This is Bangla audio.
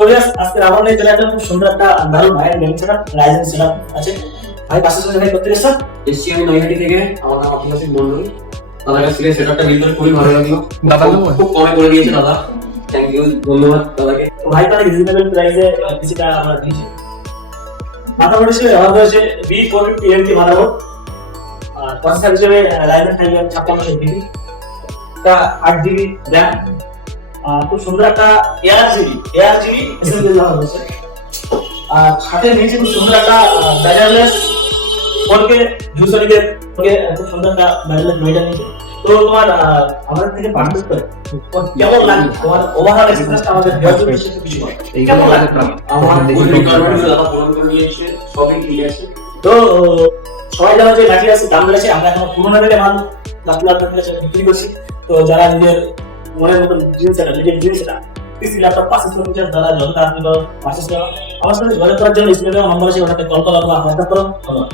আজকে আমার নিয়ে চলে আসলাম খুব সুন্দর একটা দারুণ ভাইয়ের গেম সেটআপ রাইজেন সেটআপ আছে। ভাই পাশে সাথে ভাই করতে গেছেন এসছি আমি নৈহাটি থেকে। আমার নাম আব্দুল মন্ডল। দাদার কাছ থেকে সেটআপটা নিতে পেরে খুবই ভালো লাগলো। দাদা খুব কমে করে দিয়েছে দাদা, থ্যাংক ইউ, ধন্যবাদ দাদাকে। তো ভাই তাহলে রিজনেবল প্রাইসে কিছুটা আমরা দিয়েছি। মাথাবোর্ড হিসেবে ব্যবহার করেছে B450 AMD মাদারবোর্ড, আর প্রসেসর হিসেবে রাইজেন 5 5600 জিবি, এটা 8 জিবি র্যাম, খুব সুন্দর একটা ARGB এসএসডি ব্যবহার করেছে। আর সাথে নিচে খুব সুন্দর একটা ব্যাটারিলেস 4K 240 এর খুব সুন্দর একটা ব্যাটারিলেস মনিটর নিয়েছে। তো তোমার আমাদের থেকে পারচেজ করে কেমন লাগে, তোমার ওভারঅল এক্সপেরিয়েন্স আমাদের ভিউয়ারদের বিষয়ে কিছু বলো। কেমন লাগে আমার ফুল রিকোয়ারমেন্ট দাদা পূরণ করে দিয়েছে, সবই ঠিক আছে। তো সবাই জানো যে লাঠি আছে দাম বেড়েছে, আমরা এখন পুরোনো লেভেলে মাল লাখ কাছে বিক্রি করছি। তো যারা নিজের মনের মতন জিনিসটা নিজের জিনিসটা পিসি ল্যাপটপ পারচেজ করতে চান, তারা যত তাড়াতাড়ি পারচেজ করো। আমার সাথে যোগাযোগ করার জন্য স্ক্রিনে দেওয়া নম্বর আছে, ওটাতে কল করো বা হোয়াটসঅ্যাপ করো। ধন্যবাদ।